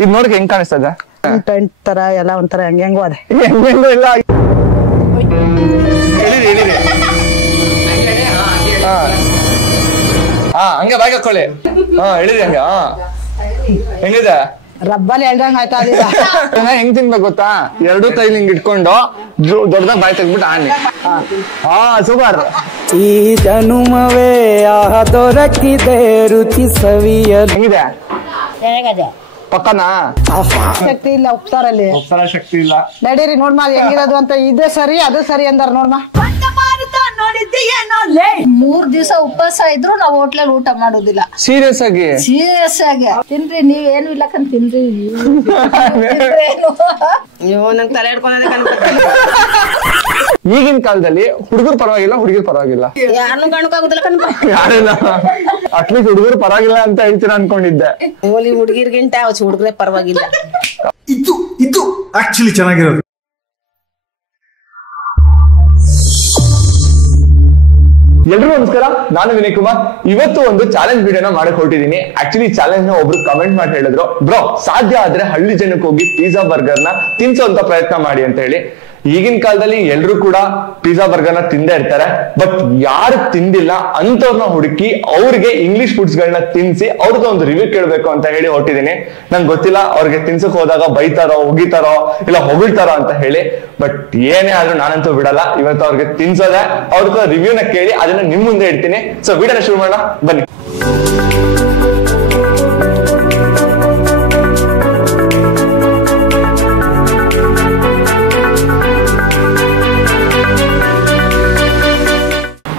ಇದು ನೋಡಕ್ ಹೆಂಗ್ ಕಾಣಿಸ್ತದೆ? ಟೆಂಟ್ ತರ ಎಲ್ಲ ಒಂಥರ ಹೆಂಗೋ ಅದೇ. ಹೆಂಗೆಂಗೋ ಇಲ್ಲ. ಹಂಗೆ ಬಾಯ್ ಹಾಕೊಳ್ಳಿ. ಹೇಳಿರಿ ಹಂಗ. ಹೆಂಗಿದೆ? ರಬ್ಬಲ್ಲಿ ಹೇಳ್ದಂಗ ಆಯ್ತಾ? ಹೆಂಗ್ ತಿನ್ಬೇಕು ಗೊತ್ತಾ? ಎರಡು ಕೈಲಿ ಹಿಂಗ್ ಇಟ್ಕೊಂಡು ದೊಡ್ಡದಾಗ ಬಾಯಿ ತೆಗ್ಬಿಟ್ಟು ಆನಿ. ಸೂಪರ್. ಈ ಜನುಮವೇ ದೊರಕಿದೆ ರುಚಿ ಸವಿಯಲು. ಹೆಂಗಿದೆ? ಪಕ್ಕನಾ? ಶಕ್ತಿ ಇಲ್ಲ ಉಪ್ಸಾರಲ್ಲಿ. ಶಕ್ತಿ ಇಲ್ಲ. ನಡೀರಿ ನೋಡ್ಮ ಅದ್ ಹೆಂಗಿರೋದು ಅಂತ. ಇದೇ ಸರಿ ಅದು ಸರಿ ಅಂದಾರ ನೋಡ್ಮ. 3 ದಿವಸ ಉಪವಾಸ ಇದ್ರು ನಾವು ಹೋಟ್ಲಲ್ಲಿ ಊಟ ಮಾಡೋದಿಲ್ಲ. ಸೀರಿಯಸ್ ಆಗಿ ತಿನ್ರಿ, ನೀವೇನು ಇಲ್ಲಕಂತ ತಿನ್ರಿ. ನಂಗೆ ತಲೆ ಹಿಡ್ಕೊಂಡೆ. ಈಗಿನ ಕಾಲದಲ್ಲಿ ಹುಡುಗರು ಪರವಾಗಿಲ್ಲ, ಹುಡುಗಿರು ಪರವಾಗಿಲ್ಲ, ಯಾರನ್ನು ಕಾಣಕ್ಕಾಗುದಿಲ್ಲ ಕಣಪ್ಪ. ಯಾರಿಲ್ಲ. ಅಟ್ಲೀಸ್ಟ್ ಹುಡುಗರು ಪರವಾಗಿಲ್ಲ ಅಂತ ಹೇಳ್ತೀರಾ ಅನ್ಕೊಂಡಿದ್ದೆ. ಹುಡುಗಿರ್ಗಿಂತ ಹುಡುಗರೇ ಪರವಾಗಿಲ್ಲ. ಇದು ಆಕ್ಚುಲಿ ಚೆನ್ನಾಗಿರೋದು. ಎಲ್ರಿಗೂ ನಮಸ್ಕಾರ, ನಾನು ವಿನಯ್ ಕುಮಾರ್. ಇವತ್ತು ಒಂದು ಚಾಲೆಂಜ್ ವಿಡಿಯೋನ ಮಾಡಕ್ ಹೊರಟಿದ್ದೀನಿ. ಆಕ್ಚುಲಿ ಚಾಲೆಂಜ್ ನ ಒಬ್ರು ಕಮೆಂಟ್ ಮಾಡಿ ಹೇಳಿದ್ರು, ಬ್ರೋ ಸಾಧ್ಯ ಆದ್ರೆ ಹಳ್ಳಿ ಜನಕ್ಕೆ ಹೋಗಿ ಪಿಜ್ಜಾ ಬರ್ಗರ್ ನ ತಿನ್ಸೋಂತ ಪ್ರಯತ್ನ ಮಾಡಿ ಅಂತ ಹೇಳಿ. ಈಗಿನ ಕಾಲದಲ್ಲಿ ಎಲ್ರು ಕೂಡ ಪಿಜ್ಜಾ ಬರ್ಗರ್ ನ ತಿಂದೇ ಇರ್ತಾರೆ. ಬಟ್ ಯಾರು ತಿಂದಿಲ್ಲ ಅಂತವ್ರನ್ನ ಹುಡುಕಿ ಅವ್ರಿಗೆ ಇಂಗ್ಲಿಷ್ ಫುಡ್ಸ್ ಗಳನ್ನ ತಿನ್ಸಿ ಅವ್ರದ್ದು ಒಂದು ರಿವ್ಯೂ ಕೇಳ್ಬೇಕು ಅಂತ ಹೇಳಿ ಹೊರಟಿದ್ದೀನಿ. ನಂಗೆ ಗೊತ್ತಿಲ್ಲ ಅವ್ರಿಗೆ ತಿನ್ಸಕ್ ಹೋದಾಗ ಬೈತಾರೋ, ಒಗಿತಾರೋ, ಇಲ್ಲ ಹೊಗಳ್ತಾರೋ ಅಂತ ಹೇಳಿ. ಬಟ್ ಏನೇ ಆದ್ರೂ ನಾನಂತೂ ಬಿಡಲ್ಲ. ಇವತ್ತು ಅವ್ರಿಗೆ ತಿನ್ಸೋದೆ, ಅವ್ರದ್ದು ರಿವ್ಯೂನ ಕೇಳಿ ಅದನ್ನ ನಿಮ್ ಮುಂದೆ ಇಡ್ತೀನಿ. ಸೊ ವಿಡಿಯೋನ ಶುರು ಮಾಡೋಣ ಬನ್ನಿ.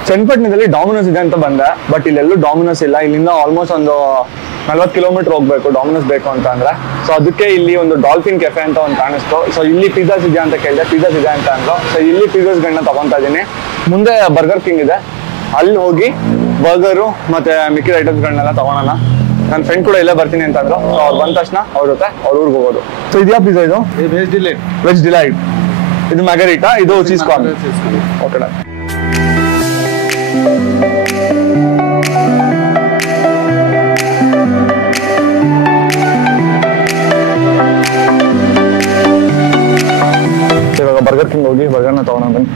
ಚನ್ನಪಟ್ಟಣದಲ್ಲಿ ಡಾಮಿನೋಸ್ ಇದೆ ಅಂತ ಬಂದೆ. ಬಟ್ ಇಲ್ಲೆಲ್ಲೂ ಡಾಮಿನೋಸ್ ಇಲ್ಲ. ಇಲ್ಲಿಂದ ಆಲ್ಮೋಸ್ಟ್ ಒಂದು 40 ಕಿಲೋಮೀಟರ್ ಹೋಗ್ಬೇಕು ಡಾಮಿನೋಸ್ ಬೇಕು ಅಂತ ಅಂದ್ರೆ. ಸೊ ಅದಕ್ಕೆ ಇಲ್ಲಿ ಒಂದು ಡಾಲ್ಫಿನ್ ಕೆಫೆ ಅಂತ ಒಂದು ಕಾಣಿಸ್ತು. ಸೊ ಇಲ್ಲಿ ಪಿಜ್ಜಾಸ್ ಇದೆಯಾ ಅಂತ ಕೇಳಿದೆ, ಪಿಜ್ಜಾಸ್ ಇದೆ ಅಂತ ಅಂದ್ರು. ಸೊ ಇಲ್ಲಿ ಪಿಜ್ಜಾಸ್ಗಳನ್ನ ತಗೊಂತಾ ಇದೀನಿ. ಮುಂದೆ ಬರ್ಗರ್ ಕಿಂಗ್ ಇದೆ, ಅಲ್ಲಿ ಹೋಗಿ ಬರ್ಗರು ಮತ್ತೆ ಮಿಕ್ಕಿದ ಐಟಮ್ಸ್ಗಳನ್ನೆಲ್ಲ ತಗೊಳೋಣ. ನನ್ನ ಫ್ರೆಂಡ್ ಕೂಡ ಇಲ್ಲೇ ಬರ್ತೀನಿ ಅಂತ ಅಂದ್ರು. ಸೊ ಅವ್ರು ಬಂದ ತಕ್ಷಣ ಅವ್ರ ಜೊತೆ ಅವ್ರ ಊರಿಗೆ ಹೋಗೋದು. ಸೊ ಇದ್ಯಾ ಪಿಜ್ಜಾ? ಇದು ವೆಜ್ ಡಿಲೈಟ್, ಇದು ಮ್ಯಾಗರಿಟಾ, ಇದು ಚೀಸ್ ಕಾರ್ನ್. ಓಕೆ. ಇವಾಗ ಬರ್ಗರ್ ಕಿಂಗ್ ಹೋಗಿ ಬರ್ಗರ್ನ ತಗೊಂಡು ಬನ್ನಿ.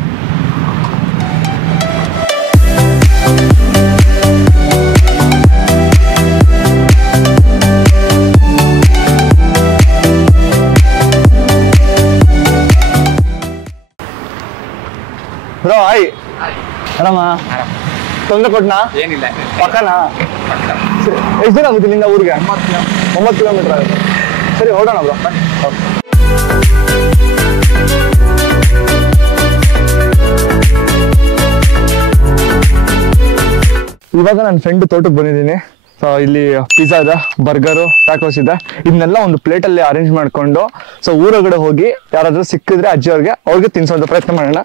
Bro hi. ಆರಾಮ? ತೊಂದರೆ ಕೊಟ್ನಾ? ಏನಿಲ್ಲ. ಪಕ್ಕನಾ? ಎಷ್ಟು ದಿನ ಆಗುತ್ತೆ ಇಲ್ಲಿಂದ ಊರಿಗೆ? 9 ಕಿಲೋಮೀಟರ್ ಆಗುತ್ತೆ. ಸರಿ ಹೊರಡೋಣ ಬ್ರೋ. ಇವಾಗ ನನ್ನ ಫ್ರೆಂಡ್ ತೋಟಕ್ಕೆ ಬಂದಿದ್ದೀನಿ. ಸೊ ಇಲ್ಲಿ ಪಿಜ್ಜಾ ಇದೆ, ಬರ್ಗರು, ಟ್ಯಾಕೋಸ್ ಇದೆ. ಇದನ್ನೆಲ್ಲ ಒಂದು ಪ್ಲೇಟ್ ಅಲ್ಲಿ ಅರೇಂಜ್ ಮಾಡ್ಕೊಂಡು ಸೊ ಊರೊಳಗಡೆ ಹೋಗಿ ಯಾರಾದ್ರೂ ಸಿಕ್ಕಿದ್ರೆ ಅವ್ರಿಗೆ ತಿನ್ಸೋಂತ ಪ್ರಯತ್ನ ಮಾಡೋಣ.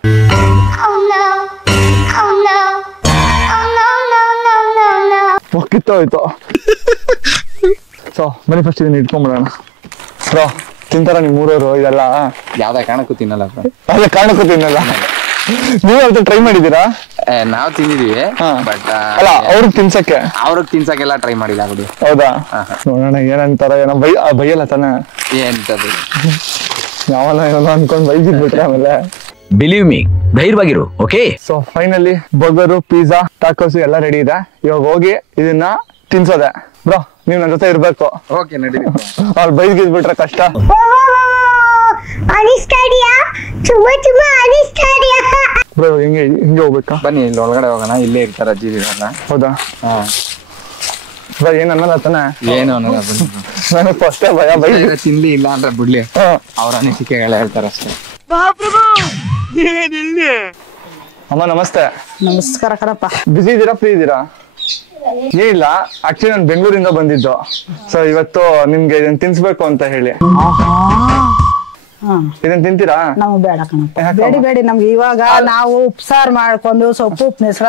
ಕಿತ್ತೋಯ್ತು. ಸೊ ಬನ್ನಿ ಫಸ್ಟ್ ಇದನ್ನ ಇಟ್ಕೊಂಡ್ಬಿಡೋಣ. ಬ್ರೋ ತಿಂತಾರ ನಿಮ್ ಊರವರು ಇದೆಲ್ಲ? ಯಾವ್ದೇ ಕಾರಣಕ್ಕೂ ತಿನ್ನಲ್ಲ. ಅದೇ ಕಾರಣಕ್ಕೂ ತಿನ್ನಲ್ಲ. ನೀವು ಯಾವ್ದು ಟ್ರೈ ಮಾಡಿದೀರಾ? ನಾವ್ ತಿಂದಿದೀವಿ, ಬಟ್ ಅಲ್ಲ ಅವ್ರಿಗೆ ತಿನ್ಸಕ್ಕೆಲ್ಲ ಟ್ರೈ ಮಾಡಿಲ್ಲ. ಹೌದಾ? ನೋಡೋಣ ಏನಂತಾರ. ಏನೋ ಬೈಯಲ್ಲ ತಾನೆ? ಎಂತದು ಯಾವಲ್ಲ ಏನೋ ಅನ್ಕೊಂಡ್ ಬೈದಿಟ್ಬಿಟ್ರೆ ಆಮೇಲೆ. ಬಿಲೀವ್ ಮೀ, ಧೈರ್ಯವಾಗಿರು. Okay. So finally burger, pizza, tacos ಎಲ್ಲ ರೆಡಿ ಇದೆ. ಇವಾಗ ಹೋಗಿ ಇದನ್ನ ತಿನ್ಸೋದೆ. ಬ್ರೋ ನೀವ್ ನನ್ನ ಜೊತೆ ಇರ್ಬೇಕು. ಓಕೆ ನಡಿ. ಅವ್ರು ಬೈದ್ಗಿದ್ಬಿಟ್ರೆ ಕಷ್ಟ. ಬ್ರೋ ಹಿಂಗೆ ಹೋಗ್ಬೇಕಾ? ಬನ್ನಿ ಇಲ್ಲಿ ಒಳಗಡೆ ಹೋಗೋಣ. ಇಲ್ಲೇ ಇರ್ತಾರ ಅಜ್ಜಿ. ಹೌದಾ? ಏನ್ ಅನ್ನಲ್ಲ ತಾನೆ? ಏನು ಅನ್ನಲ್ಲ. ನನಗೆ ಫಸ್ಟ್ ಭಯ. ತಿನ್ಲಿ ಇಲ್ಲ ಅಂದ್ರೆ ಬಿಡ್ಲಿ, ಅವ್ರ ಅನಿಸಿಕೆಗಳು ಹೇಳ್ತಾರ ಅಷ್ಟೇ. ಅಮ್ಮ ನಮಸ್ತೆ. ನಮಸ್ಕಾರ ಕಣಪ್ಪ. ಬಿಸಿ ಇದ್ದೀರಾ, ಫ್ರೀ ಇದ್ದೀರಾ? ಏನಿಲ್ಲ, ಆಕ್ಚುಲಿ ನಾನು ಬೆಂಗಳೂರಿಂದ ಬಂದಿದ್ದು. ಸೊ ಇವತ್ತು ನಿಮ್ಗೆ ಇದನ್ನ ತಿನ್ಸ್ಬೇಕು ಅಂತ ಹೇಳಿ. ಇದನ್ನ ತಿಂತೀರಾ? ನಮಗ್ ಬೇಡ ಕಣಪ್ಪ, ಬೇಡಿ ನಮ್ಗೆ. ಇವಾಗ ನಾವು ಉಪ್ಸಾರ್ ಮಾಡ್ಕೊಂಡು ಸೊಪ್ಪು ಉಪ್ನೆಸ್ರ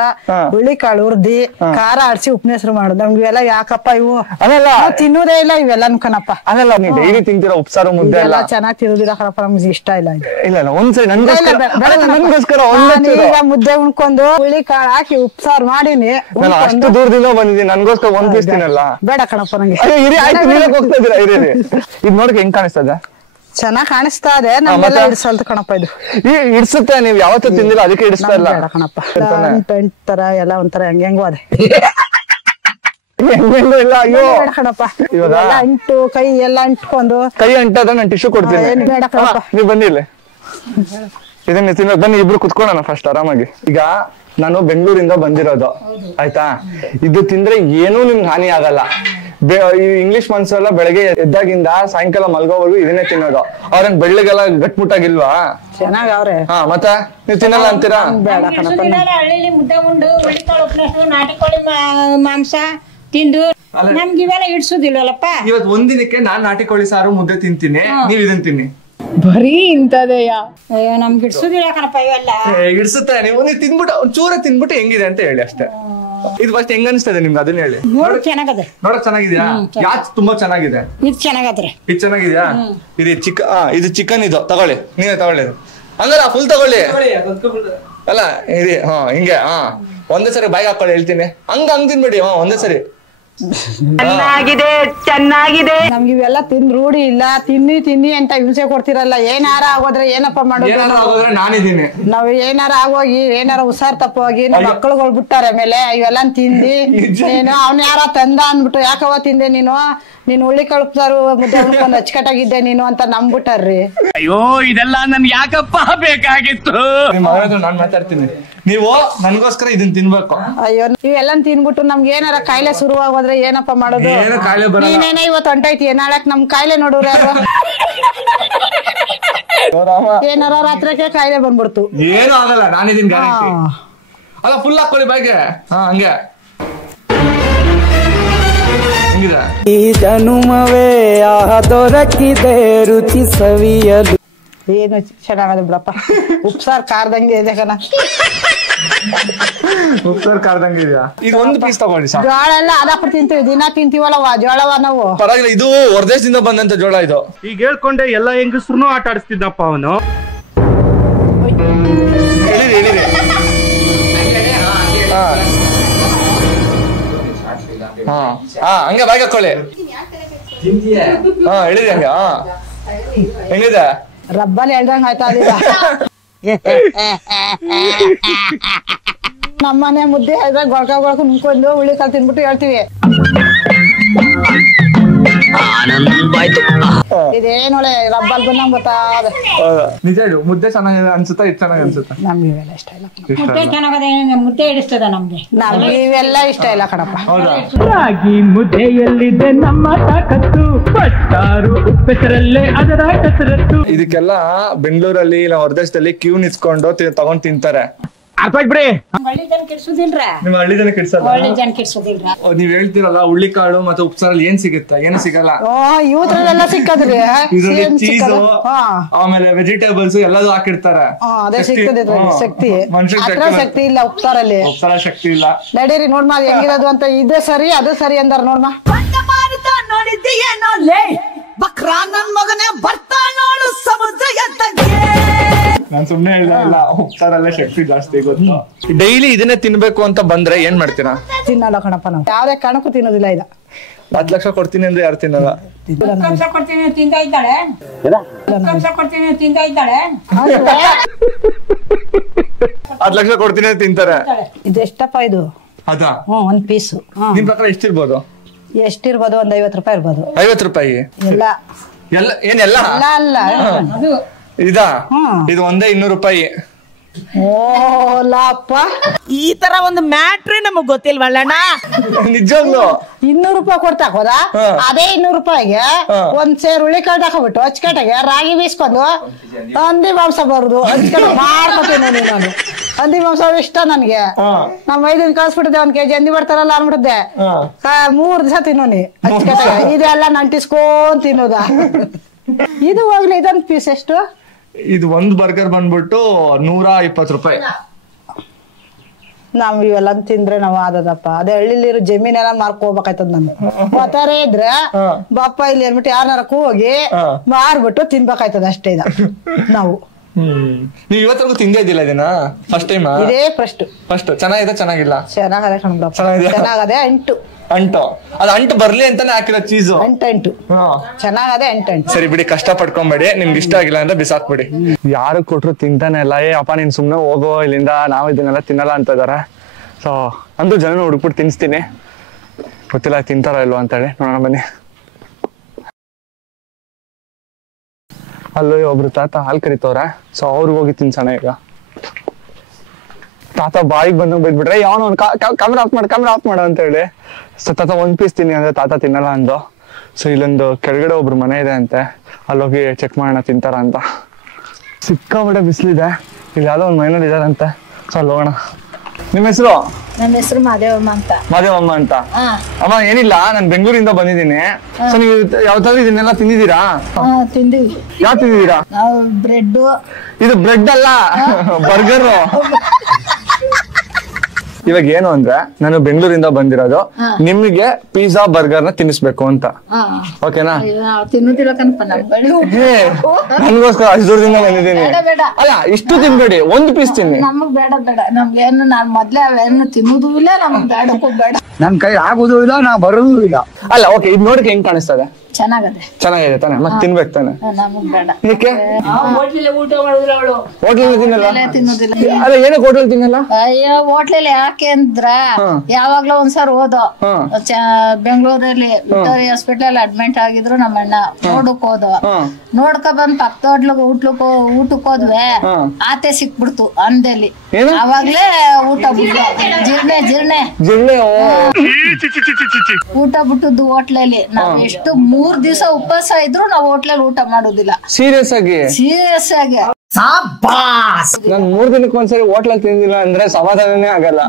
ಹುಳ್ಳಿಕಾಳು ಹುರ್ದಿ ಖಾರ ಆಡ್ಸಿ ಉಪ್ನೆಸ್ರು ಮಾಡುದು. ನಮ್ಗೆ ಇವೆಲ್ಲ ಯಾಕಪ್ಪ ಇವು ತಿನ್ನುವುದೇ ಇಲ್ಲ ಇವೆಲ್ಲ ಕಣಪ್ಪ. ಅದಲ್ಲ ನೀವು ಡೈಲಿ ತಿಂತೀರಾ ಉಪ್ಸಾರು ಮುದ್ದೆ ಎಲ್ಲ? ಚೆನ್ನಾಗಿ ತಿರುದಿಲ್ಲ ಕಣಪ್ಪ, ನಮ್ಗೆ ಇಷ್ಟ ಇಲ್ಲ. ಇಲ್ಲ ಒಂದ್ಸರಿ ನನ್ಗೋಸ್ಕರ ಈಗ ಮುದ್ದೆ ಉಣ್ಕೊಂಡು ಹುಳ್ಳಿಕಾಳು ಹಾಕಿ ಉಪ್ಸಾರು ಮಾಡೀನಿ. ನಾನು ಅಷ್ಟು ದೂರದಿಂದ ಬಂದಿದ್ದೀನಿ, ನನ್ಗೋಸ್ಕರ ಒಂದ್ ಪೀಸ್ ತಿನ್ನಲ್ಲ? ಬೇಡ ಕಣಪ್ಪ ನಂಗೆ. ಹೋಗ್ತಾ ಇದೀರಾ? ಇದ್ ನೋಡಕ್ ಹೆಂಗ್ ಕಾಣಿಸ್ತದೆ? ಚೆನ್ನಾಗ್ ಕಾಣಿಸ್ತಾ ಇದೆ, ನಮ್ಗೆಲ್ಲ ಇಡ್ಸಲ್ತು ಕಣಪ್ಪ ಇದು. ಇಡ್ಸುತ್ತೆ, ನೀವ್ ಯಾವತ್ತೂ ತಿಂದಿಲ್ಲ ಅದಕ್ಕೆ ಇಡಿಸ್ತಾ ಇಲ್ಲ. ಬೇಡ ಕಣಪ್ಪ, ಪೆಂಟ್ ತರ ಎಲ್ಲ ಒಂಥರ ಹೆಂಗೋ ಅದೇ ಇಲ್ಲ. ಅಯ್ಯೋ ಬೇಡ ಕಣಪ್ಪ, ಇವಾಗ ಅಂಟು ಕೈ ಎಲ್ಲ ಅಂಟ್ಕೊಂಡು. ಕೈ ಅಂಟದ ನಾನು ಟಿಶ್ಯೂ ಕೊಡ್ತೀನಿ. ಬೇಡ ಕಣಪ್ಪ, ನೀವ್ ಬನ್ನಿ ಇಲ್ಲಿ, ಇದನ್ನ ತಿನ್ನೋದು ಬನ್ನಿ, ಇಬ್ರು ಕುತ್ಕೊಳ್ಳೋಣ ಫಸ್ಟ್ ಆರಾಮಾಗಿ. ಈಗ ನಾನು ಬೆಂಗಳೂರಿಂದ ಬಂದಿರೋದು ಆಯ್ತಾ, ಇದು ತಿಂದ್ರೆ ಏನೂ ನಿಮ್ಗೆ ಹಾನಿ ಆಗಲ್ಲ. ಇಂಗ್ಲಿಷ್ ಮನ್ಸೆಲ್ಲ ಬೆಳಗ್ಗೆ ಎದ್ದಾಗಿಂದ ಸಾಯಂಕಾಲ ಮಲ್ಗೋವರೆಗೂ ಇದನ್ನೇ ತಿನ್ನೋದು. ಅವ್ರೇನ್ ಬೆಳ್ಳಗೆಲ್ಲ ಗಟ್ಮುಟ್ಟಾಗಿಲ್ವಾ? ಚೆನ್ನಾಗ್ ಅವ್ರೆ. ಹಾ ಮತ್ತೆ ನೀವ್ ತಿನ್ನಲ್ಲ ಅಂತೀರಾ? ಬೇಡ ಕಣಪ್ಪ, ಹಳ್ಳಿಲಿ ಮುದ್ದೆ ಉಂಡು ಹುಳ್ಳಿಕಾಳು ಉಪ್ಪಿಟ್ಟು ನಾಟಿ ಕೋಳಿ ಮಾಂಸ ತಿಂದು ನಮ್ಗೆ ಇವೆಲ್ಲ ಇಡ್ಸುದಿಲ್ಲಲ್ಲಪ್ಪ. ಇವತ್ ಒಂದಿನಕ್ಕೆ ನಾನ್ ನಾಟಿ ಕೋಳಿ ಸಾರು ಮುದ್ದೆ ತಿಂತೀನಿ, ನೀವ್ ಇದನ್ ತಿನ್ನಿ. ಬರೀ ಇಂತದೆಯ ನಮ್ಗೆ ಇಡ್ಸುದಿಲ್ಲ ಕಣಪ್ಪ ಇವೆಲ್ಲ. ಇಡ್ಸುತ್ತೆ, ನೀವು ತಿನ್ಬಿಟ್ಟು ಒಂಚೂರ ತಿನ್ಬಿಟ್ಟು ಹೆಂಗಿದೆ ಅಂತ ಹೇಳಿ ಅಷ್ಟೇ. ಇದು ಫಸ್ಟ್ ಹೆಂಗ್ ಅನಿಸ್ತದೆ ನಿಮ್ಗೆ ಅದನ್ನ ಹೇಳಿ. ನೋಡಕ್ ಚೆನ್ನಾಗದೆ, ನೋಡಕ್ ಚೆನ್ನಾಗಿದ್ಯಾ? ಯಾಕೆ ತುಂಬಾ ಚೆನ್ನಾಗಿದೆ? ಇದು ಚೆನ್ನಾಗದ್ರೆ. ಇದು ಚೆನ್ನಾಗಿದ್ಯಾ? ಇದು ಇದು ಚಿಕನ್, ಇದು ತಗೊಳ್ಳಿ, ನೀವೇ ತಗೊಳ್ಳಿ. ಹಂಗಾರ ಫುಲ್ ತಗೊಳ್ಳಿ ಅಲ್ಲ ಇದು. ಹಿಂಗೆ ಒಂದೇ ಸರಿ ಬಾಯಿಗೆ ಹಾಕೊಳ್ಳಿ, ಹೇಳ್ತೀನಿ. ಹಂಗ್ ತಿನ್ಬೇಡಿ, ಒಂದೇ ಸರಿ. ಚೆನ್ನಾಗಿದೆ. ನಮ್ಗೆ ಇವೆಲ್ಲ ತಿಂದ್ ರೂಢಿ ಇಲ್ಲ. ತಿನ್ನಿ ಅಂತ ಹಿಂಸೆ ಕೊಡ್ತಿರಲ್ಲ. ಏನಾರ ಆಗೋದ್ರೆ ಏನಪ್ಪ ಮಾಡೋದು? ನಾನಿದ್ದೀನಿ. ನಾವ್ ಏನಾರ ಆಗೋಗಿ ಏನಾರ ಹುಷಾರ್ ತಪ್ಪೋಗಿ ನಮ್ ಮಕ್ಕಳುಗಳು ಬಿಟ್ಟಾರೆ ಮೇಲೆ ಇವೆಲ್ಲ ತಿಂದಿ ನೀನು ಅವ್ನ ಯಾರ ತಂದ ಅಂದ್ಬಿಟ್ಟು ಯಾಕವ ತಿಂದೆ ನೀನು ಹುಳ್ಳಿ ಕಳುಪ್ಸಾರು ಮುದ್ದೆ ಉಣ್ಕೊಂಡು ಅಚ್ಚುಕಟ್ಟಾಗಿದ್ದೆ ನೀನು ಅಂತ ನಂಬ್ಬಿಟ್ಟಾರ್ರಿ. ಅಯ್ಯೋ ಇದೆಲ್ಲ ನನ್ ಯಾಕಪ್ಪ ಬೇಕಾಗಿತ್ತು? ನಾನ್ ಮಾತಾಡ್ತೀನಿ, ನೀವು ನನ್ಗೋಸ್ಕರ ಇದನ್ನ ತಿನ್ಬೇಕು. ಅಯ್ಯೋ ಇವೆಲ್ಲ ತಿನ್ಬಿಟ್ಟು ನಮ್ಗೆ ಏನಾರ ಕಾಯಿಲೆ ಶುರುವಾಗೋದ್ರೆ ಏನಪ್ಪ ಮಾಡೋದು? ನೀನೇನ ಇವತ್ತು ಹೊಂಟೈತಿ, ನಾಳಕ್ ನಮ್ ಕಾಯಿಲೆ ನೋಡ್ರಿ ಯಾರು? ಏನಾರ ರಾತ್ರಿಗೆ ಕಾಯಿಲೆ ಬಂದ್ಬಿಡ್ತು. ಏನು ಆಗಲ್ಲ, ನಾನಿದ್ದೀನಿ ಗ್ಯಾರಂಟಿ. ಅಲ್ಲ ಫುಲ್ ಹಾಕೊಳ್ಳಿ ಬಾಯ್ಗೆ. ಹಂಗೆ ಈ ಜನುಮವೇ ದೊರಕಿದೆ ರುಚಿ ಸವಿಯಲು. ಏನು ಚೆನ್ನಾಗದ ಬಿಡಪ್ಪ, ಉಪ್ಸಾರ್ ಖಾರದಂಗೆ ಇದೆ ಕಣ. ಉಪ್ಸಾರ್ ಖಾರದಂಗೆ ಇದೆಯಾ? ಈಗ ಒಂದು ಪೀಸ್ ತಗೊಳ್ಳಿ ಸಾಕು. ಜೋಳ ಎಲ್ಲ ಅದಪ್ಪ ತಿಂತೀವಿ, ದಿನ ತಿಂತೀವಲ್ಲವ ಜೋಳವ ನಾವು. ಪರವಾಗಿಲ್ಲ, ಇದು ಹೊರದೇಶದಿಂದ ಬಂದಂತ ಜೋಳ ಇದು. ಈಗ ಹೇಳ್ಕೊಂಡೆ ಎಲ್ಲ ಹೆಂಗಸ್ರು ಆಟ ಆಡಿಸ್ತಿದ್ದಪ್ಪ ಅವನು. ಹೇಳಿರಿ. ಹಂಗೆ ಬಾಯ್ಗೆ ಹಾಕೊಳ್ಳಿ. ಹೇಳಿರಿ ಹಂಗ. ಹೆಂಗಿದೆ? ರಬ್ಬಲ್ ಹೇಳ್ದಂಗ ಆಯ್ತಾ? ನಮ್ಮನೆ ಮುದ್ದೆ ಹೇಳ್ದಾಗ ಗೊಳ್ಕ ನುಂಕೊಂಡು ಹುಳ್ಳಿಕಾಳು ತಿನ್ಬಿಟ್ಟು ಹೇಳ್ತೀವಿ. ಇದೇನೊಳೆ ರಬ್ಬಲ್ ಬಂದಂಗ ಗೊತ್ತಾದ. ನಿಜ ಹೇಳು, ಮುದ್ದೆ ಚೆನ್ನಾಗಿದೆ ಅನ್ಸುತ್ತಾ? ಇದು ಚೆನ್ನಾಗಿ ಅನ್ಸುತ್ತಾ? ನಮ್ಗೆ ಇವೆಲ್ಲ ಇಷ್ಟ ಇಲ್ಲ. ಮುದ್ದೆ ಚೆನ್ನಾಗದೆ, ಮುದ್ದೆ ಇಡಿಸ್ತದ ನಮ್ಗೆ. ನಮ್ಗೆ ಇವೆಲ್ಲ ಇಷ್ಟ ಇಲ್ಲ ಕಣಪ್ಪ. ರಾಗಿ ಮುದ್ದೆಯಲ್ಲಿದೆ ನಮ್ಮ ತಾಕತ್ತು, ಬಟ್ಟಾರು ಉಪ್ಪೆಸರಲ್ಲೇ ಅದರ ಕಸರತ್ತು. ಇದಕ್ಕೆಲ್ಲ ಬೆಂಗಳೂರಲ್ಲಿ ಇಲ್ಲ ಹೊರದೇಶದಲ್ಲಿ ಕ್ಯೂ ನಿತ್ಕೊಂಡು ತಗೊಂಡ್ ತಿಂತಾರೆ. ಅರ್ಥ ಆಗ್ಬಿಡಿ. ಹಳ್ಳಿ ಜನ ಕಿಡ್ಸುದಿಲ್ರ, ನಿಮ್ ಹಳ್ಳಿ ಜನ ಕಿಡ್ಸಲ್ಲ? ಹಳ್ಳಿ ಜನ ಕಿಡ್ಸುದಿಲ್ರ. ನೀವ್ ಹೇಳ್ತಿರಲ್ಲ ಹುಳ್ಳಿಕಾಳು ಮತ್ತೆ ಉಪ್ಸಾರಲ್ಲಿ ಏನ್ ಸಿಗುತ್ತೆ? ಏನು ಸಿಗಲ್ಲ. ಇವತ್ರೆಲ್ಲ ಸಿಕ್ಕದ್ರಿ, ಚೀಸು ಆಮೇಲೆ ವೆಜಿಟೇಬಲ್ಸ್ ಎಲ್ಲದೂ ಹಾಕಿರ್ತಾರೆ. ಅದೇ ಸಿಕ್ಕದ ಶಕ್ತಿ. ಶಕ್ತಿ ಇಲ್ಲ ಉಪ್ಸಾರಲ್ಲಿ, ಉಪ್ಸಾರ ಶಕ್ತಿ ಇಲ್ಲ. ನಡೀರಿ ನೋಡ್ಮ ಹೆಂಗಿರೋದು ಅಂತ. ಇದೇ ಸರಿ ಅದು ಸರಿ ಅಂದಾರ ನೋಡ್ಮ. ನಾನ್ ಸುಮ್ನೆ ಹೇಳಿಲ್ಲ, ಉಪ್ಸಾರಲ್ಲೇ ಶಕ್ತಿ ಜಾಸ್ತಿ ಗೊತ್ತು. ಡೈಲಿ ಇದನ್ನೇ ತಿನ್ಬೇಕು ಅಂತ ಬಂದ್ರೆ ಏನ್ ಮಾಡ್ತೀರಾ? ತಿನ್ನಲ್ಲ ಕಣಪ್ಪ ನಾವು, ಯಾವ್ದೇ ಕಾರಣಕ್ಕೂ ತಿನ್ನೋದಿಲ್ಲ. 10 ಲಕ್ಷ ಕೊಡ್ತೀನಿ ಅಂದ್ರೆ ಯಾರು ತಿನ್ನಲ್ಲ? ಕಂಸ ಕೊಡ್ತೀನಿ ತಿಂದ ಇದ್ದಾಳೆ, ಕಂಸ ಕೊಡ್ತೀನಿ ತಿಂದ ಇದ್ದಾಳೆ. 10 ಲಕ್ಷ ಕೊಡ್ತೀನಿ ಅಂತ ತಿಂತಾರೆ. ಇದೆಷ್ಟಪ್ಪ ಇದು? ಅದಾ? ಒಂದ್ ಪೀಸು ನಿಮ್ ಪ್ರಕಾರ ಎಷ್ಟಿರ್ಬೋದು? ಎಷ್ಟಿರ್ಬೋದು? ಒಂದ್ 50 ರೂಪಾಯಿ ಇರ್ಬೋದು. 50 ರೂಪಾಯಿ? ಎಲ್ಲ ಏನೆಲ್ಲ ಅಲ್ಲ ಅದು ಇದಾ? ಇದು ಒಂದೇ 200 ರೂಪಾಯಿ. ಓಲಪ್ಪ, ಈ ತರ ಒಂದು ಮ್ಯಾಟ್ರಿ ನಮಗ್ ಗೊತ್ತಿಲ್ವಲ್ಲಣ್ಣ. ನಿಜವಾಗ್ಲು 200 ರೂಪಾಯಿ ಕೊಡ್ತಾಕೋದ? ಅದೇ 200 ರೂಪಾಯಿಗೆ ಒಂದ್ ಸೇರ್ ಹುಳ್ಳಿಕಾಳು ಹಾಕೋಬಿಟ್ಟು ಅಚ್ಚಕಟ್ಟಾಗೆ ರಾಗಿ ಬೀಸ್ಕೊಂಡು ಹಂದಿ ಮಾಂಸ ಬರುದು ಅಚ್ಚಕಟ್ಟ ಮಾಡ್ಕೊತೀನಿ ನಾನು. ಹಂದಿ ಮಾಂಸ ಇಷ್ಟ ನನ್ಗೆ. ನಮ್ ಮೈದನ್ ಕಳ್ಸ್ಬಿಟ್ಟಿದ್ದೆ, 1 kg ಹಂದಿ ಬರ್ತಾರಲ್ಲ ಅನ್ಬಿಟ್ಟಿದ್ದೆ. 3 ದಿವಸ ತಿನ್ನೋನಿ ಅಚ್ಚಕಟ್ಟಾಗೆ. ಇದೆಲ್ಲ ನಂಟಿಸ್ಕೊಂಡ್ ತಿನ್ನೋದ. ಇದು ಹೋಗ್ಲಿ, ಇದೊಂದು ಪೀಸ್ ಎಷ್ಟು? ಇದು ಒಂದು ಬರ್ಗರ್ ಬಂದ್ಬಿಟ್ಟು 120 ರೂಪಾಯಿ. ನಾವ್ ಇವೆಲ್ಲ ತಿಂದ್ರೆ ನಾವ್ ಆದದಪ್ಪ. ಅದೇ ಹಳ್ಳಿಲಿರೋ ಜಮೀನೆಲ್ಲ ಮಾರ್ಕೋಬೇಕಾಯ್ತದ ನಮ್ಗೆ. ಒತ್ತಾರೆ ಇದ್ರೆ ಬಾಪ ಇಲ್ಲಿ ಅಂದ್ಬಿಟ್ಟು ಯಾರಕ್ಕೂ ಹೋಗಿ ಮಾರ್ಬಿಟ್ಟು ತಿನ್ಬೇಕಾಯ್ತದ ಅಷ್ಟೇ. ನಾವು ನೀವ್ ಇವತ್ತರೆಗೂ ತಿಂದೇ ಇದ್ದಿಲ್ಲ ಇದನ್ನ? ಫಸ್ಟ್ ಟೈಮ್ ಇದೇ ಫಸ್ಟ್. ಚೆನ್ನಾಗಿದೆ? ಚೆನ್ನಾಗಿಲ್ಲ? ಚೆನ್ನಾಗದೆ ಕಣ್ಬಿಡಪ್ಪ, ಚೆನ್ನಾಗದೆ. ಅಂಟು ಅದು ಅಂಟು ಬರ್ಲಿ ಅಂತಾನೆ ಹಾಕಿರೋ ಚೀಸು. ಅಂಟು ಚೆನ್ನಾಗದೆ, ಅಂಟು. ಸರಿ ಬಿಡಿ, ಕಷ್ಟ ಪಡ್ಕೊಂಬೇಡಿ. ನಿಮ್ಗೆ ಇಷ್ಟ ಆಗಿಲ್ಲ ಅಂದ್ರೆ ಬಿಸಾಕ್ಬಿಡಿ. ಯಾರು ಕೊಟ್ರು ತಿಂತಾನೆ ಇಲ್ಲ. ಅಪ್ಪ ನೀನ್ ಸುಮ್ನೆ ಹೋಗೋ ಇಲ್ಲಿಂದ, ನಾವು ಇದನ್ನೆಲ್ಲ ತಿನ್ನಲ್ಲ ಅಂತ ಇದಾರೆ. ಸೊ ಅಂದು ಜನ ಹುಡುಕ್ಬಿಟ್ಟು ತಿನ್ಸ್ತೀನಿ. ಗೊತ್ತಿಲ್ಲ ತಿಂತಾರ ಇಲ್ವಾ ಅಂತ ಹೇಳಿ. ನೋಡೋಣ ಬನ್ನಿ. ಅಲ್ಲೋ ಒಬ್ರು ತಾತ ಹಾಲ್ ಕರಿತವ್ರ. ಸೊ ಅವ್ರಿಗೆ ಹೋಗಿ ತಿನ್ಸೋಣ ಈಗ. ತಾತ ಬಾಯಿಗೆ ಬಂದಂಗ್ ಬೈದ್ಬಿಟ್ರೆ ಯಾವನ ಒಂದು ಕ್ಯಾಮ್ರಾ ಆಫ್ ಮಾಡು ಅಂತ ಹೇಳಿ. ಸೊ ತಾತ ಒಂದ್ ಪೀಸ್ ತಿನ್ನಿ ಅಂದ್ರೆ ತಾತ ತಿನ್ನಲ್ಲ ಅಂದು. ಸೊ ಇಲ್ಲೊಂದು ಕೆಳಗಡೆ ಒಬ್ರು ಮನೆ ಇದೆ ಅಂತೆ, ಅಲ್ಲೋಗಿ ಚೆಕ್ ಮಾಡೋಣ ತಿಂತಾರ ಅಂತ. ಸಿಕ್ಕಾಬಡೆ ಬಿಸಿಲಿದೆ. ಇಲ್ಲಿ ಯಾವ್ದೋ ಒಂದು ಮೈನಲ್ಲಿ ಇದಾರಂತೆ. ಸೊ ಅಲ್ಲಿ ಹೋಗೋಣ. ನಿಮ್ಮ ಹೆಸರು? ನಮ್ಮ ಹೆಸರು ಮಾದೇವಮ್ಮ ಅಂತ. ಮಾದೇವಮ್ಮ ಅಂತ. ಅಮ್ಮ ಏನಿಲ್ಲ, ನಾನು ಬೆಂಗಳೂರಿಂದ ಬಂದಿದ್ದೀನಿ. ಸೊ ನೀವು ಯಾವ್ದಾದ್ರು ಇದನ್ನೆಲ್ಲ ತಿಂದಿದ್ದೀರಾ? ತಿಂದಿವಿ. ಯಾವ್ ತಿಂದಿದ್ದೀರಾ? ನಾವು ಬ್ರೆಡ್. ಇದು ಬ್ರೆಡ್ ಅಲ್ಲ, ಬರ್ಗರ್. ಇವಾಗ ಏನು ಅಂದ್ರೆ ನಾನು ಬೆಂಗಳೂರಿಂದ ಬಂದಿರೋದು, ನಿಮಗೆ ಪಿಜ್ಜಾ ಬರ್ಗರ್ ನ ತಿನ್ನಿಸ್ಬೇಕು ಅಂತ. ಓಕೆನಾ? ತಿನ್ನುದಿಲ್ಲ ಕಣಪ್ಪ, ನನ್ಗೋಸ್ಕರ ಅಷ್ಟು ದೂರದಿಂದ ಬಂದಿದ್ದೀನಿ. ಅಲ್ಲ ಇಷ್ಟು ತಿನ್ಬೇಡಿ, ಒಂದು ಪೀಸ್ ತಿನ್ನಿ. ನಮಗ್ ಬೇಡ ನಮ್ಗೇನು, ನಾನ್ ಮೊದ್ಲೇ ಅವೇನು ತಿನ್ನುದು ಇಲ್ಲ, ನಮಗ್ ಬೇಡಕ್ಕೂ ಬೇಡ. ನನ್ ಕೈ ಆಗುದು ಇಲ್ಲ, ನಾ ಬರೋದು ಇಲ್ಲ. ಅಲ್ಲ ಓಕೆ, ಇದು ನೋಡಕ್ಕೆ ಹೆಂಗ್ ಕಾಣಿಸ್ತದೆ? ಚೆನ್ನಾಗಿದೆ ತಾನೆ? ಮತ್ತೆ ತಿನ್ಬೇಕು ತಾನೆ? ನಮಗ್ ಬೇಡ. ಏಕೆ? ಊಟ ಮಾಡುದಿಲ್ಲ ಅವಳು. ಹೋಟ್ಲಲ್ಲಿ ತಿನ್ನಲ್ಲ? ತಿನ್ನುದಿಲ್ಲ. ಅಲ್ಲ ಏನಕ್ಕೆ ಹೋಟ್ಲಲ್ಲಿ ತಿನ್ನಲ್ಲ? ಅಯ್ಯೋ ಹೋಟ್ಲಲ್ಲಿ ಯಾಕೆ ಅಂದ್ರ ಯಾವಾಗ್ಲೂ ಒಂದ್ಸಾರಿ ಹೋದೋ ಬೆಂಗಳೂರಲ್ಲಿ ವಿಕ್ಟೋರಿಯಾ ಹಾಸ್ಪಿಟಲ್ ಅಡ್ಮಿಟ್ ಆಗಿದ್ರು ನಮ್ಮ ಅಣ್ಣ. ನೋಡಕ್ ಹೋದೋ, ನೋಡ್ಕೊ ಬಂದ್ ಪಕ್ಕದ ಹೋಟ್ಲಿಗೆ ಊಟಕ್ ಹೋದ್ವಿ. ಆತೆ ಸಿಕ್ಬಿಡ್ತು ಅಂದಲ್ಲಿ. ಅವಾಗ್ಲೇ ಊಟ ಜಿರ್ಣೆ ಊಟ ಬಿಟ್ಟದ್ದು ಹೋಟ್ಲಲ್ಲಿ. ನಾವ್ ಎಷ್ಟು 3 ದಿವಸ ಉಪವಾಸ ಇದ್ರು ನಾವ್ ಹೋಟ್ಲಲ್ಲಿ ಊಟ ಮಾಡುದಿಲ್ಲ. ಸೀರಿಯಸ್ ಆಗಿ ನಾನು 3 ದಿನಕ್ಕೆ ಒಂದ್ಸರಿ ಹೋಟ್ಲಲ್ಲಿ ತಿಂದಿಲ್ಲ ಅಂದ್ರೆ ಸಮಾಧಾನನೇ ಆಗಲ್ಲ.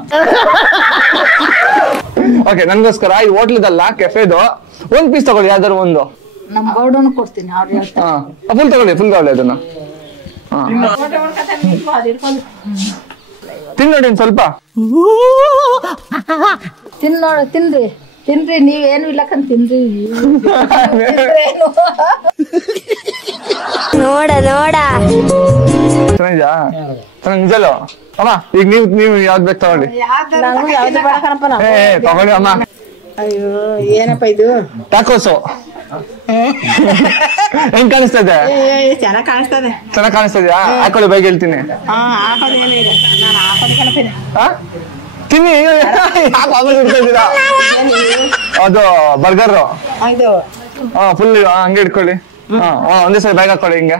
ಓಕೆ, ನನ್ಗೋಸ್ಕರ ಈ ಹೋಟ್ಲದಲ್ಲ ಕೆಫೆದು ಒಂದ್ ಪೀಸ್ ತಗೊಳ್ಳಿ, ಯಾವ್ದಾರು ಒಂದು. ನಮ್ ಗೌಡನ್ ಕೊಡ್ತೀನಿ, ಅವ್ರು ಹೇಳ್ತಾರೆ. ಫುಲ್ ತಗೊಳ್ಳಿ ಅದನ್ನ. ತಿನ್ನೋಡಿ ಸ್ವಲ್ಪ. ತಿನ್ರಿ ನೀವೇನು ಇಲ್ಲಕಂತ ತಿನ್ರಿ. ನೋಡ ಚೆನ್ನಾಗಿದಾ? ನಿಜಲ್ಲ ಅಮ್ಮ. ಈಗ ನೀವು ಯಾವ್ದು ಬೇಕು ತಗೊಳ್ಳಿ. ತಗೊಳ್ಳಿ ಅಮ್ಮ. ಅಯ್ಯೋ ಏನಪ್ಪ ಇದು? ಟಾಕೋಸು ಹೆಂಗ್ ಕಾಣಿಸ್ತದೆ? ಚೆನ್ನಾಗ್ ಕಾಣಿಸ್ತದೆ. ಚೆನ್ನಾಗ್ ಕಾಣಿಸ್ತದ್ಯಾ? ಹಾಕೊಳ್ಳಿ, ಬೈಕ್ ಹೇಳ್ತೀನಿ. ತಿನ್ನಿ. ಅದು ಬರ್ಗರ್ ಫುಲ್ ಹಂಗೆ ಇಟ್ಕೊಳ್ಳಿ. ಒಂದೇ ಸರಿ ಬ್ಯಾಗ್ ಹಾಕೊಳ್ಳಿ ಹಿಂಗೆ.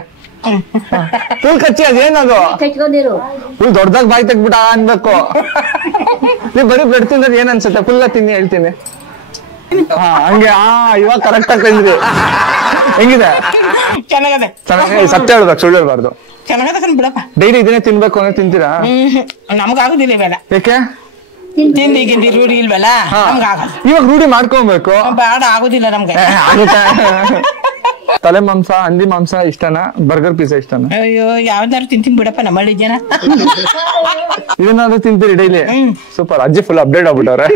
ಫುಲ್ ಕಚ್ಚಿ. ಅದೇನದು ಫುಲ್ ದೊಡ್ಡದಾಗ ಬಾಯಿ ತೆಗ್ಬಿಟ್ಟ ಅನ್ಬೇಕು. ನೀವ್ ಬರೀ ಬ್ರೆಡ್ ತಿಂದ್ರೆ ಏನ್ ಅನ್ಸುತ್ತೆ? ಫುಲ್ ತಿನ್ನಿ ಹೇಳ್ತೀನಿ. ಹಂಗೆ ಇವಾಗ ಕರೆಕ್ಟ್ ಆಗಿ ತಿಂದ್ರಿ. ಹೆಂಗಿದೆ? ಚೆನ್ನಾಗಿದೆ. ಸತ್ಯ ಹೇಳ್ಬೇಕು, ಸುಳ್ಳು ಹೇಳ್ಬಾರ್ದು. ಡೈಲಿ ಇದನ್ನೇ ತಿನ್ಬೇಕು ಅಂದ್ರೆ ತಿಂತೀರಾ? ನಮಗಾಗುದಿಲ್ಲ ಇವೆಲ್ಲ. ಯಾಕೆ? ತಿಂದಿ ರೂಢಿ ಇಲ್ವಲ್ಲ, ಇವಾಗ ರೂಢಿ ಮಾಡ್ಕೊಬೇಕು. ಬೇಡ, ಆಗುದಿಲ್ಲ ನಮ್ಗೆ. ತಲೆ ಮಾಂಸ, ಹಂದಿ ಮಾಂಸ ಇಷ್ಟನಾ? ಬರ್ಗರ್ ಪಿಜ್ಜಾ ಇಷ್ಟನಾ? ಅಯ್ಯೋ ಯಾವ್ದಾರು ತಿಂತೀನಿ ಬಿಡಪ್ಪ, ನಮ್ಮ ಹಳ್ಳಿ ಜನ ಇದನ್ನಾದ್ರೂ ತಿಂತೀರಿ ಡೈಲಿ? ಸೂಪರ್. ಅಜ್ಜಿ ಫುಲ್ ಅಪ್ಡೇಟ್ ಆಗ್ಬಿಟ್ಟವ್ರೆ.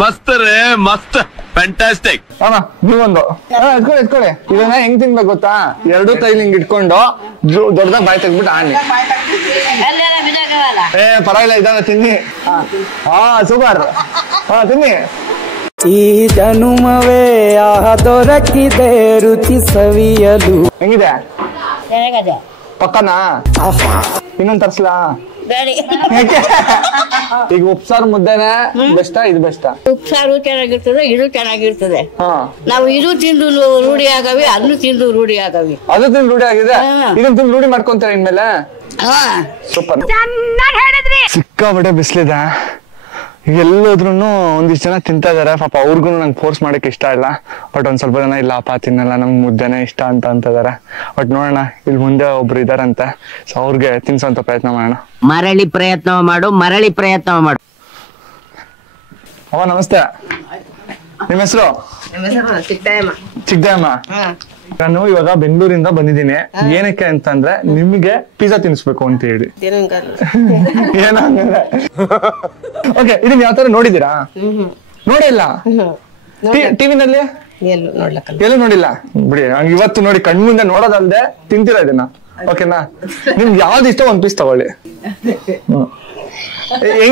ಮಸ್ತ್ ರೇ, ಮಸ್ತ್, ಫ್ಯಾಂಟಾಸ್ಟಿಕ್. ಅಮ್ಮ ನೀವೊಂದು ಎತ್ಕೊಳ್ಳಿ. ಇದನ್ನ ಹೆಂಗ್ ತಿನ್ಬೇಕು ಗೊತ್ತಾ? 2 ಕೈಲಿ ಹಿಂಗ್ ಇಟ್ಕೊಂಡು ದೊಡ್ಡದಾಗ ಬಾಯಿ ತೆಗ್ಬಿಟ್ಟು ಆನಿ. ಪರವಾಗಿಲ್ಲ, ಇದನ್ನ ತಿನ್ನಿ. ಸೂಪರ್. ತಿನ್ನಿ. ಈ ಜನುಮವೇ ದೊರಕಿದೆ ರುಚಿ ಸವಿಯಲು. ಹೆಂಗಿದೆ? ಪಕ್ಕನಾ? ಇನ್ನೊಂದ್ ತರ್ಸ್ಲಾ? ಈಗ ಉಪ್ಸಾರು ಮುದ್ದೆನೆ ಬೆಸ್ಟಾ ಇದು ಬೆಸ್ಟಾ? ಉಪ್ಸಾರು ಚೆನ್ನಾಗಿರ್ತದೆ, ಇದು ಚೆನ್ನಾಗಿರ್ತದೆ. ನಾವು ಇದು ತಿಂದು ರೂಢಿ ಆಗವಿ, ಅದನ್ನು ತಿಂದು ರೂಢಿ ಆಗವಿ. ಅದು ತಿಂದು ರೂಢಿ ಆಗಿದೆ, ಇದನ್ನ ತಿಂದು ರೂಢಿ ಮಾಡ್ಕೊಂತಾರೆ ಇನ್ಮೇಲೆ. ಸೂಪರ್. ಸಿಕ್ಕಾಪಟ್ಟೆ ಬಿಸ್ಲಿದೆ. ಎಲ್ಲೋದ್ರೂ ಒಂದಿಷ್ಟು ಜನ ತಿಂತಾ ಇದಾರೆ. ಪಾಪ ಅವ್ರಿಗೂ ನಂಗೆ ಫೋರ್ಸ್ ಮಾಡಕ್ಕೆ ಇಷ್ಟ ಇಲ್ಲ. ಬಟ್ ಒಂದ್ ಸ್ವಲ್ಪ ಜನ ಇಲ್ಲಪ್ಪ ತಿನ್ನಲ್ಲ, ನಮ್ಗೆ ಮುದ್ದೆನೆ ಇಷ್ಟ ಅಂತ ಇದಾರೆ. ಬಟ್ ನೋಡೋಣ, ಇಲ್ಲಿ ಮುಂದೆ ಒಬ್ರು ಇದಾರಂತೆ. ಸೊ ಅವ್ರಿಗೆ ತಿನ್ಸೋಂತ ಪ್ರಯತ್ನ ಮಾಡೋಣ. ಮರಳಿ ಪ್ರಯತ್ನ ಮಾಡು. ಅವ ನಮಸ್ತೆ. ನಿಮ್ಮ ಹೆಸರು? ಚಿಕ್ಕದಮ್ಮ. ಚಿಕ್ಕದಮ್ಮ. ನಾನು ಇವಾಗ ಬೆಂಗಳೂರಿಂದ ಬಂದಿದ್ದೀನಿ, ಏನಕ್ಕೆ ಅಂತಂದ್ರೆ ನಿಮ್ಗೆ ಪಿಜ್ಜಾ ತಿನ್ಸ್ಬೇಕು ಅಂತ ಹೇಳಿ. ಏನಾಗಲ್ಲ. ಓಕೆ, ಇದನ್ನ ಯಾವ ತರ ನೋಡಿದೀರಾ? ನೋಡಿಲ್ಲ ಟಿವಿನಲ್ಲಿ ಎಲ್ಲೂ ನೋಡಿಲ್ಲ ಬಿಡಿ. ನಂಗೆ ಇವತ್ತು ನೋಡಿ ಕಣ್ಮುಂದೆ ನೋಡೋದಲ್ದೆ ತಿಂತೀರಾ ಇದನ್ನ. ಓಕೆನಾ? ನಿಮ್ಗೆ ಯಾವ್ದು ಇಷ್ಟ ಒಂದ್ ಪೀಸ್ ತಗೊಳ್ಳಿ.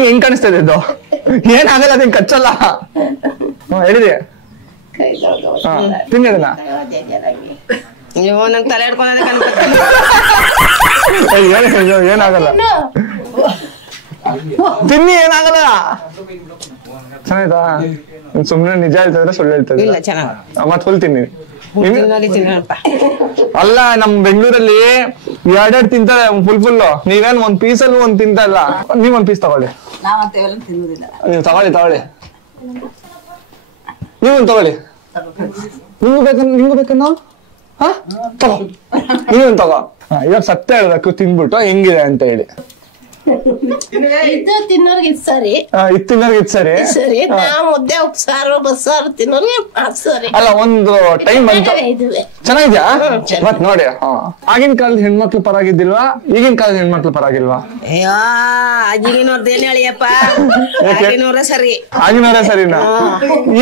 ಹೆಂಗ್ ಕಾಣಿಸ್ತಾ ಇದೆ ಇದು? ಏನಾಗಲ್ಲ, ಅದೇನ್ ಕಚ್ಚಲ್ಲ. ಹೇಳಿದೆ ತಿನ್ನಿ ಅದನ್ನ. ಏನಾಗಲ್ಲ, ತಿನ್ನಿ, ಏನಾಗಲ್ಲ. ಚೆನ್ನಾಯ್ತಾ? ಸುಮ್ನೆ ನಿಜ ಹೇಳ್ತಾ ಸುಳ್ಳು ಹೇಳ್ತಾ ಮತ್ ಫುಲ್ ತಿನ್ನಿ. ಅಲ್ಲ, ನಮ್ ಬೆಂಗಳೂರಲ್ಲಿ ಎರಡೆರಡು ತಿಂತಾರೆ ಫುಲ್. ನೀವೇನ್ ಒಂದ್ ಪೀಸಲ್ಲಿ ಒಂದ್ ತಿಂತ ಇಲ್ಲ. ನೀವ್ ಒಂದ್ ಪೀಸ್ ತಗೊಳ್ಳಿ. ನೀವು ತಗೊಳ್ಳಿ. ನೀವೊಂದ್ ತಗೊಳ್ಳಿ. ನಿಮ್ಗೂ ಬೇಕನ್ನ ತಗೋ. ನೀವೊಂದ್ ತಗೋ. ಇವಾಗ ಸತ್ಯ ಹೇಳ್ಬೇಕು ತಿನ್ಬಿಟ್ಟು ಹೆಂಗಿದೆ ಅಂತ ಹೇಳಿ. ತಿನ್ನೋರ್ಗೆ ಸರಿ, ಸರಿ. ಮುದ್ದೆ ಉಪ್ಸಾರು ಬಸ್ಸಾರು ತಿನ್ನೋರ್ಗೆ ಸರಿ. ಅಲ್ಲ, ಒಂದು ಟೈಮ್ ಬಂತು. ಚೆನ್ನಾಗಿದ್ಯಾ? ಮತ್ ನೋಡಿ, ಆಗಿನ ಕಾಲದ ಹೆಣ್ಮಕ್ಳು ಪರವಾಗಿದ್ದಿಲ್ವಾ? ಈಗಿನ ಕಾಲದ ಹೆಣ್ಮಕ್ಳು ಪರವಾಗಿಲ್ವಾ? ಆಗಿನವ್ರದ್ದು ಏನ್ ಹೇಳಿಯಪ್ಪ, ಆಗಿನವ್ರ ಸರಿ. ಆಗಿನವ್ರೆ ಸರಿನಾ?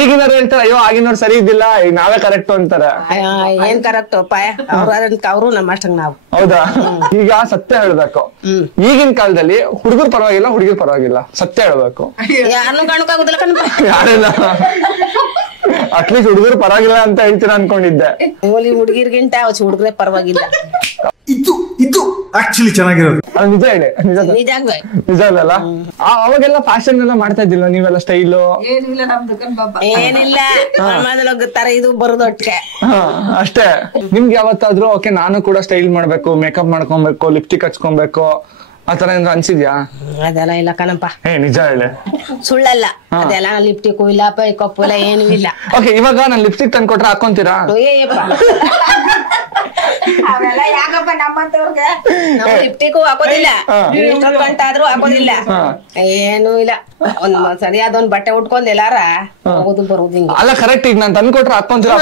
ಈಗಿನವ್ರು ಹೇಳ್ತಾರೆ ಅಯ್ಯೋ ಆಗಿನವ್ರು ಸರಿ ಇದ್ದಿಲ್ಲ, ಈಗ ನಾವೇ ಕರೆಕ್ಟ್ ಅಂತಾರೆ. ಏನ್ ಕರೆಕ್ಟ್ ಪಾಯ, ಅವ್ರು ನಮ್ಮ ಅಷ್ಟಂಗ್ ನಾವು. ಹೌದಾ? ಈಗ ಸತ್ಯ ಹೇಳ್ಬೇಕು. ಈಗಿನ ಕಾಲದಲ್ಲಿ ಹುಡುಗರು ಪರವಾಗಿಲ್ಲ, ಹುಡುಗಿರ್ ಪರವಾಗಿಲ್ಲ. ಸತ್ಯ ಹೇಳ್ಬೇಕು. ಯಾರನ್ನು ಕಾಣಕ್ಕಾಗುದಿಲ್ಲ ಕಣಪ್ಪ. ಯಾರಿಲ್ಲ, ಅಟ್ಲೀಸ್ಟ್ ಹುಡುಗರು ಪರವಾಗಿಲ್ಲ ಅಂತ ಹೇಳ್ತೀರಾ ಅನ್ಕೊಂಡಿದ್ದೆ. ಹುಡುಗಿರ್ಗಿಂತ ಹುಡುಗರೇ ಪರವಾಗಿಲ್ಲ. ಇದು ಆಕ್ಚುಲಿ ಚೆನ್ನಾಗಿರೋದು. ನಿಜ ಹೇಳಿ, ನಿಜ ಅಲ್ಲ. ಅವಾಗೆಲ್ಲ ಫ್ಯಾಷನ್ ಎಲ್ಲ ಮಾಡ್ತಾ ಇದ್ದಿಲ್ಲ ನೀವೆಲ್ಲ? ಸ್ಟೈಲು ಏನಿಲ್ಲ, ತರ ಇದು ಬರೋದೊಟ್ಟಿಗೆ ಅಷ್ಟೇ. ನಿಮ್ಗೆ ಯಾವತ್ತಾದ್ರೂ ಓಕೆ ನಾನು ಕೂಡ ಸ್ಟೈಲ್ ಮಾಡ್ಬೇಕು, ಮೇಕಪ್ ಮಾಡ್ಕೊಬೇಕು, ಲಿಪ್ಸ್ಟಿಕ್ ಹಚ್ಕೊಬೇಕು ಆತರ ಏನಾದ್ರು ಅನ್ಸಿದ್ಯಾ? ಅದೆಲ್ಲ ಇಲ್ಲ ಕಣಪ್ಪ. ನಿಜ ಹೇಳಿ, ಸುಳ್ಳಲ್ಲ. ಅದೆಲ್ಲ ಲಿಪ್ಟಿಕ್ ಇಲ್ಲ, ಪೈಕಪ್ ಇಲ್ಲ, ಏನೂ ಇಲ್ಲ. ಓಕೆ, ಇವಾಗ ನಾನು ಲಿಪ್ಸ್ಟಿಕ್ ತಂದ್ಕೊಟ್ರೆ ಹಾಕೊಂತೀರಾ? ಅವೆಲ್ಲ ಯಾಕಪ್ಪ ನಮ್ಮಂತವ್ರಿಗೆ? ನಾವು ಲಿಪ್ಟಿಕ್ ಹಾಕೋದಿಲ್ಲ, ಎಷ್ಟೊಂದು ಗಂಟೆ ಆದ್ರೂ ಹಾಕೋದಿಲ್ಲ, ಏನೂ ಇಲ್ಲ. ಒಂದ್ ಸರಿಯಾದ ಒಂದ್ ಬಟ್ಟೆ ಉಟ್ಕೊಂಡ್ ಎಲ್ಲಾರ ಹೋಗುದು ಬರುದು ಹಿಂಗೆ. ಅಲ್ಲ ಕರೆಕ್ಟ್, ಈಗ ನಾನು ತಂದ್ಕೊಟ್ರೆ ಹಾಕೊಂತೀರಾ?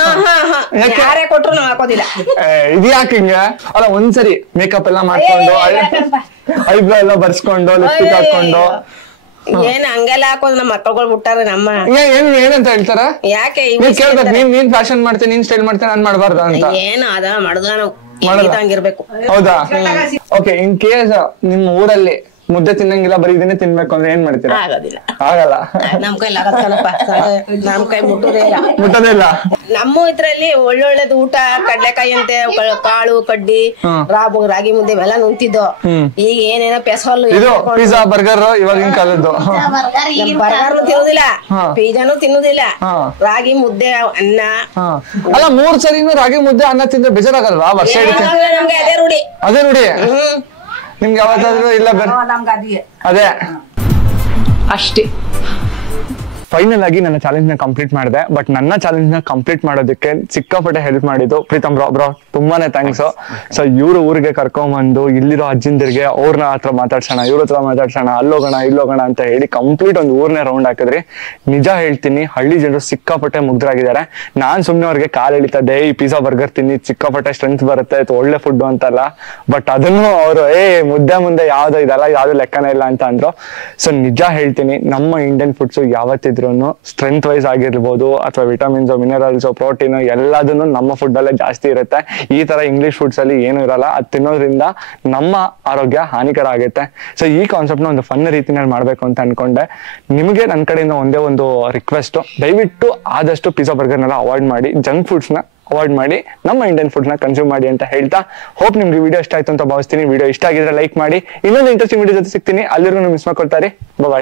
ಯಾರೇ ಕೊಟ್ರು ನಾವು ಹಾಕೋದಿಲ್ಲ. ಇದು ಯಾಕೆ ಹಿಂಗ? ಅಲ್ಲ, ಒಂದ್ಸರಿ ಮೇಕಪ್ ಎಲ್ಲ ಮಾಡ್ಕೊಂಡು, ಐಬ್ರೋ ಎಲ್ಲ ಬರ್ಸ್ಕೊಂಡು, ಲಿಪ್ಸ್ಟಿಕ್ ಹಾಕೊಂಡು ಏನ್ ಹಂಗೆಲ್ಲ ಹಾಕೋದು ನಮ್ಮ ಮಕ್ಕಳುಗಳು ಬಿಟ್ಟಾರೆ. ನಮ್ಮ ಏನಂತ ಹೇಳ್ತಾರ? ಯಾಕೆ ಕೇಳ್ಬೇಕು, ನೀನ್ ಫ್ಯಾಷನ್ ಮಾಡ್ತೀನಿ, ನೀನ್ ಸ್ಟೈಲ್ ಮಾಡ್ತೀನಿ, ನಾನ್ ಮಾಡ್ಬಾರ್ದ ಅಂತ? ಏನು ಅದ ಮಾಡುದ ನಾವು ಹಂಗಿರ್ಬೇಕು. ಹೌದಾ? ಓಕೆ, ಇನ್ ಕೇಸ್ ನಿಮ್ ಊರಲ್ಲಿ ಮುದ್ದೆ ತಿನ್ನಂಗಿಲ್ಲ, ಬರೀ ಇದನ್ನೇ ತಿನ್ಬೇಕು ಅಂದ್ರೆ ಏನ್ ಮಾಡ್ತೀರಾ? ಆಗಲ್ಲ. ನಮ್ ಕೈ ಆಗತ್ತನಪ್ಪ, ನಮ್ ಕೈ ಮುಟ್ಟೋದೇ ಇಲ್ಲ. ನಮ್ಮ ಇದ್ರಲ್ಲಿ ಒಳ್ಳೊಳ್ಳೇದು ಊಟ, ಕಡ್ಲೆಕಾಯಿ ಅಂತೆ, ಕಾಳು ಕಡ್ಡಿ, ರಾಗಿ ಮುದ್ದೆ ಇವೆಲ್ಲ ನುಂತಿದ್ದು. ಈಗ ಏನೇನೋ ಪೆಸಲ್, ಪಿಜ್ಜಾ ಬರ್ಗರ್ ಇವಾಗಿನ ಕಾಲದ್ದು. ಬರ್ಗರ್ ತಿನ್ನುದಿಲ್ಲ, ಪಿಜ್ಜಾನು ತಿನ್ನುದಿಲ್ಲ, ರಾಗಿ ಮುದ್ದೆ ಅನ್ನ. ಅಲ್ಲ, 3 ಸರಿನೂ ರಾಗಿ ಮುದ್ದೆ ಅನ್ನ ತಿಂದ್ರೆ ಬೇಜಾರಾಗಲ್ವಾ? ವರ್ಷ ನಮ್ಗೆ ಅದೇ ರೂಢಿ. ನಿಮ್ಗೆ ಯಾವತ್ತಾದ್ರೂ ಇಲ್ಲ? ಅದೇ ಅಷ್ಟೇ. ಫೈನಲ್ ಆಗಿ ನನ್ನ ಚಾಲೆಂಜ್ ನ ಕಂಪ್ಲೀಟ್ ಮಾಡಿದೆ. ಬಟ್ ನನ್ನ ಚಾಲೆಂಜ್ ನ ಕಂಪ್ಲೀಟ್ ಮಾಡೋದಕ್ಕೆ ಸಿಕ್ಕಾಪಟ್ಟೆ ಹೆಲ್ಪ್ ಮಾಡಿದ್ದು ಪ್ರೀತಮ್ ಬ್ರೋ, ತುಂಬಾನೇ ಥ್ಯಾಂಕ್ಸ್. ಸೊ ಇವ್ರ ಊರಿಗೆ ಕರ್ಕೊಂಡ್ಬಂದು ಇಲ್ಲಿರೋ ಅಜ್ಜಿಂದಿರಿಗೆ ಅವ್ರನ್ನ ಹತ್ರ ಮಾತಾಡ್ಸೋಣ, ಇವ್ರ ಹತ್ರ ಮಾತಾಡ್ಸೋಣ, ಅಲ್ಲೋಗೋಣ ಇಲ್ಲೋಗೋಣ ಅಂತ ಹೇಳಿ ಕಂಪ್ಲೀಟ್ ಒಂದು ಊರ್ನೇ ರೌಂಡ್ ಹಾಕಿದ್ರಿ. ನಿಜ ಹೇಳ್ತೀನಿ, ಹಳ್ಳಿ ಜನರು ಸಿಕ್ಕಾಪಟ್ಟೆ ಮುಗ್ಧರಾಗಿದ್ದಾರೆ. ನಾನ್ ಸುಮ್ನೆ ಅವ್ರಿಗೆ ಕಾಲ್ ಎಳಿತದೆ, ಈ ಪಿಜ್ಜಾ ಬರ್ಗರ್ ತಿನ್ನಿ, ಸಿಕ್ಕಾಪಟ್ಟೆ ಸ್ಟ್ರೆಂತ್ ಬರುತ್ತೆ, ಒಳ್ಳೆ ಫುಡ್ ಅಂತಲ್ಲ. ಬಟ್ ಅದನ್ನು ಅವರು ಮುಂದೆ ಯಾವ್ದು ಇದಲ್ಲ, ಯಾವ್ದು ಲೆಕ್ಕನೇ ಇಲ್ಲ ಅಂತ ಅಂದ್ರು. ಸೊ ನಿಜ ಹೇಳ್ತೀನಿ, ನಮ್ಮ ಇಂಡಿಯನ್ ಫುಡ್ಸ್ ಯಾವತ್ತಿದ್ರು ಸ್ಟ್ರೆಂತ್ ವೈಸ್ ಆಗಿರ್ಬೋದು, ಅಥವಾ ವಿಟಮಿನ್ಸ್, ಮಿನರಲ್ಸ್, ಪ್ರೋಟೀನ್ ಎಲ್ಲದನ್ನು ನಮ್ಮ ಫುಡ್ ಅಲ್ಲೇ ಜಾಸ್ತಿ ಇರುತ್ತೆ. ಈ ತರ ಇಂಗ್ಲಿಷ್ ಫುಡ್ಸ್ ಅಲ್ಲಿ ಏನು ಇರಲ್ಲ. ಅದು ತಿನ್ನೋದ್ರಿಂದ ನಮ್ಮ ಆರೋಗ್ಯ ಹಾನಿಕರ ಆಗುತ್ತೆ. ಸೊ ಈ ಕಾನ್ಸೆಪ್ಟ್ ನ ಒಂದು ಫನ್ ರೀತಿನಲ್ಲಿ ಮಾಡ್ಬೇಕು ಅಂತ ಅನ್ಕೊಂಡೆ. ನಿಮಗೆ ನನ್ನ ಕಡೆಯಿಂದ ಒಂದೇ ಒಂದು ರಿಕ್ವೆಸ್ಟ್, ದಯವಿಟ್ಟು ಆದಷ್ಟು ಪಿಜ್ಜಾ ಬರ್ಗರ್ನೆಲ್ಲ ಅವಾಯ್ಡ್ ಮಾಡಿ, ಜಂಕ್ ಫುಡ್ಸ್ ನ ಅವಾಯ್ಡ್ ಮಾಡಿ, ನಮ್ಮ ಇಂಡಿಯನ್ ಫುಡ್ ನ ಕನ್ಸ್ಯೂಮ್ ಮಾಡಿ ಅಂತ ಹೇಳ್ತಾ, ಹೋಪ್ ನಿಮ್ಗೆ ವಿಡಿಯೋ ಇಷ್ಟ ಆಯ್ತು ಅಂತ ಭಾವಿಸ್ತೀನಿ. ವಿಡಿಯೋ ಇಷ್ಟ ಆಗಿದ್ರೆ ಲೈಕ್ ಮಾಡಿ. ಇನ್ನೊಂದು ಇಂಟ್ರೆಸ್ಟಿಂಗ್ ವಿಡಿಯೋ ಜೊತೆ ಸಿಗ್ತೀನಿ. ಅಲ್ಲಿರೂ ಮಿಸ್ ಮಾಡ್ಕೊಳ್ತಾರೆ. ಬಾಯ್.